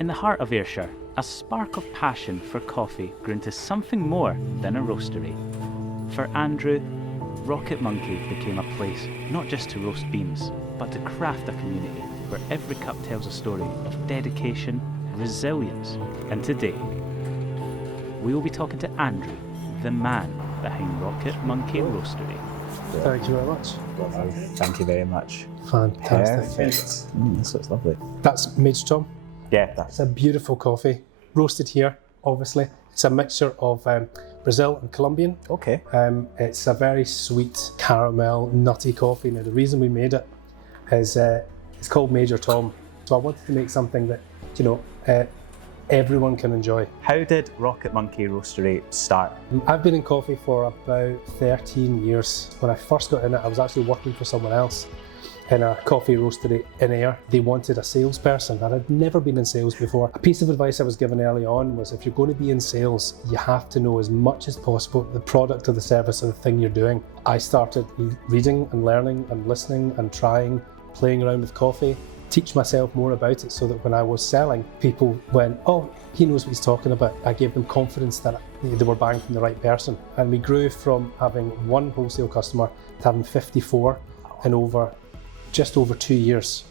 In the heart of Ayrshire, a spark of passion for coffee grew into something more than a roastery. For Andrew, Rocket Monkey became a place not just to roast beans, but to craft a community where every cup tells a story of dedication, resilience. And today, we will be talking to Andrew, the man behind Rocket Monkey Roastery. Thank you very much. Thank you very much. Fantastic. Perfect. This looks lovely. That's Major Tom. Yeah, It's a beautiful coffee, roasted here, obviously. It's a mixture of Brazil and Colombian. Okay. It's a very sweet caramel, nutty coffee. Now, the reason we made it is it's called Major Tom. So I wanted to make something that, everyone can enjoy. How did Rocket Monkey Roastery start? I've been in coffee for about 13 years. When I first got in it, I was actually working for someone else in a coffee roastery in Ayr. They wanted a salesperson, and I'd never been in sales before. A piece of advice I was given early on was, if you're going to be in sales, you have to know as much as possible the product or the service or the thing you're doing. I started reading and learning and listening and trying, playing around with coffee, teach myself more about it so that when I was selling, people went, oh, he knows what he's talking about. I gave them confidence that they were buying from the right person. And we grew from having one wholesale customer to having 54 in just over 2 years.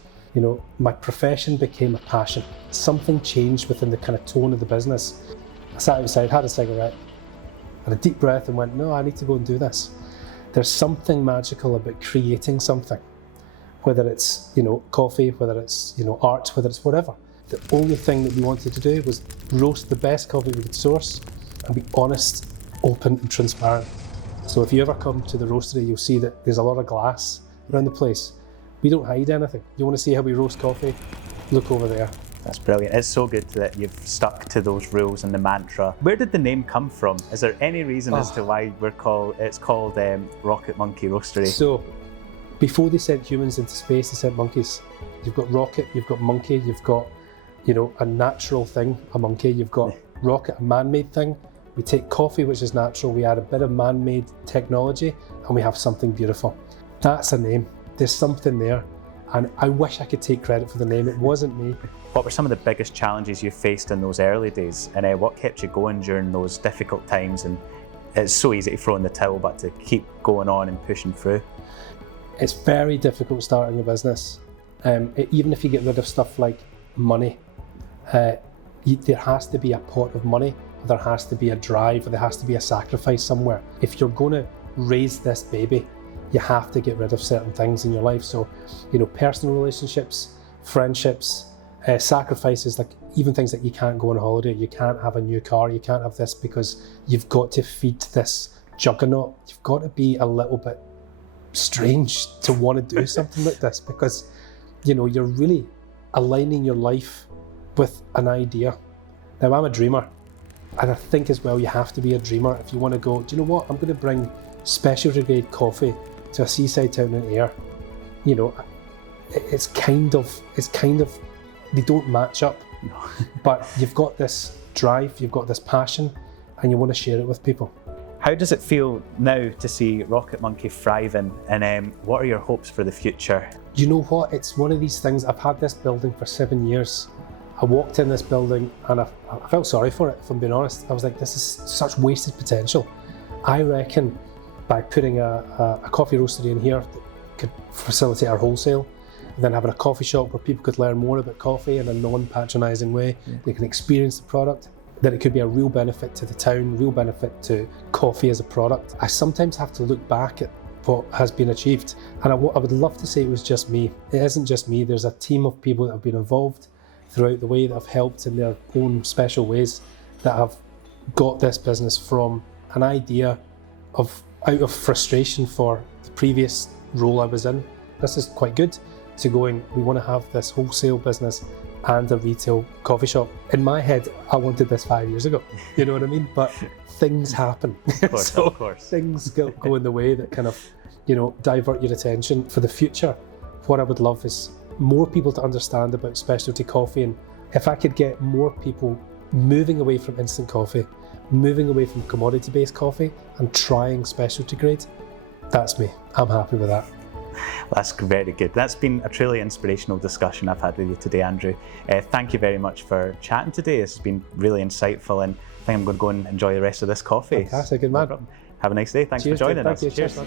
My profession became a passion. Something changed within the kind of tone of the business. I sat outside, had a cigarette, had a deep breath and went, no, I need to go and do this. There's something magical about creating something. Whether it's, coffee, whether it's, art, whether it's whatever. The only thing that we wanted to do was roast the best coffee we could source and be honest, open and transparent. So if you ever come to the roastery, you'll see that there's a lot of glass around the place. We don't hide anything. You want to see how we roast coffee? Look over there. That's brilliant. It's so good that you've stuck to those rules and the mantra. Where did the name come from? Is there any reason as to why it's called Rocket Monkey Roastery? So, before they sent humans into space, they sent monkeys. You've got rocket, you've got monkey, you've got, a natural thing, a monkey. You've got rocket, a man-made thing. We take coffee, which is natural, we add a bit of man-made technology, and we have something beautiful. That's a name. There's something there, and I wish I could take credit for the name. It wasn't me. What were some of the biggest challenges you faced in those early days, and what kept you going during those difficult times? And it's so easy to throw in the towel, but to keep going on and pushing through. It's very difficult starting a business. Even if you get rid of stuff like money, there has to be a pot of money, or there has to be a drive, or there has to be a sacrifice somewhere. If you're going to raise this baby, you have to get rid of certain things in your life. So, personal relationships, friendships, sacrifices, like even things like you can't go on holiday, you can't have a new car, you can't have this because you've got to feed this juggernaut. You've got to be a little bit strange to want to do something like this because, you're really aligning your life with an idea. Now, I'm a dreamer, and I think as well you have to be a dreamer if you want to go, do you know what, I'm going to bring specialty grade coffee to a seaside town in Ayr. It's kind of, they don't match up, but you've got this drive, you've got this passion, and you want to share it with people. How does it feel now to see Rocket Monkey thriving, and what are your hopes for the future? You know what, it's one of these things. I've had this building for 7 years. I walked in this building and I felt sorry for it, if I'm being honest. I was like, this is such wasted potential. I reckon by putting a coffee roastery in here that could facilitate our wholesale, and then having a coffee shop where people could learn more about coffee in a non-patronising way, they can experience the product, that it could be a real benefit to the town, real benefit to coffee as a product. I sometimes have to look back at what has been achieved, and I would love to say it was just me. It isn't just me. There's a team of people that have been involved throughout the way, that have helped in their own special ways, that have got this business from an idea out of frustration for the previous role I was in. This is quite good, to going, we want to have this wholesale business and a retail coffee shop. In my head, I wanted this 5 years ago, you know what I mean? But things happen. Of course, so of course. Things go in the way that kind of, divert your attention. For the future, what I would love is more people to understand about specialty coffee, and if I could get more people moving away from instant coffee, moving away from commodity-based coffee and trying specialty grade, that's me. I'm happy with that. That's very good. That's been a truly inspirational discussion I've had with you today, Andrew. Thank you very much for chatting today. This has been really insightful, and I think I'm going to go and enjoy the rest of this coffee. Fantastic, good man. Have a nice day. Thanks Cheers, for joining Thank us. you. Cheers. Man.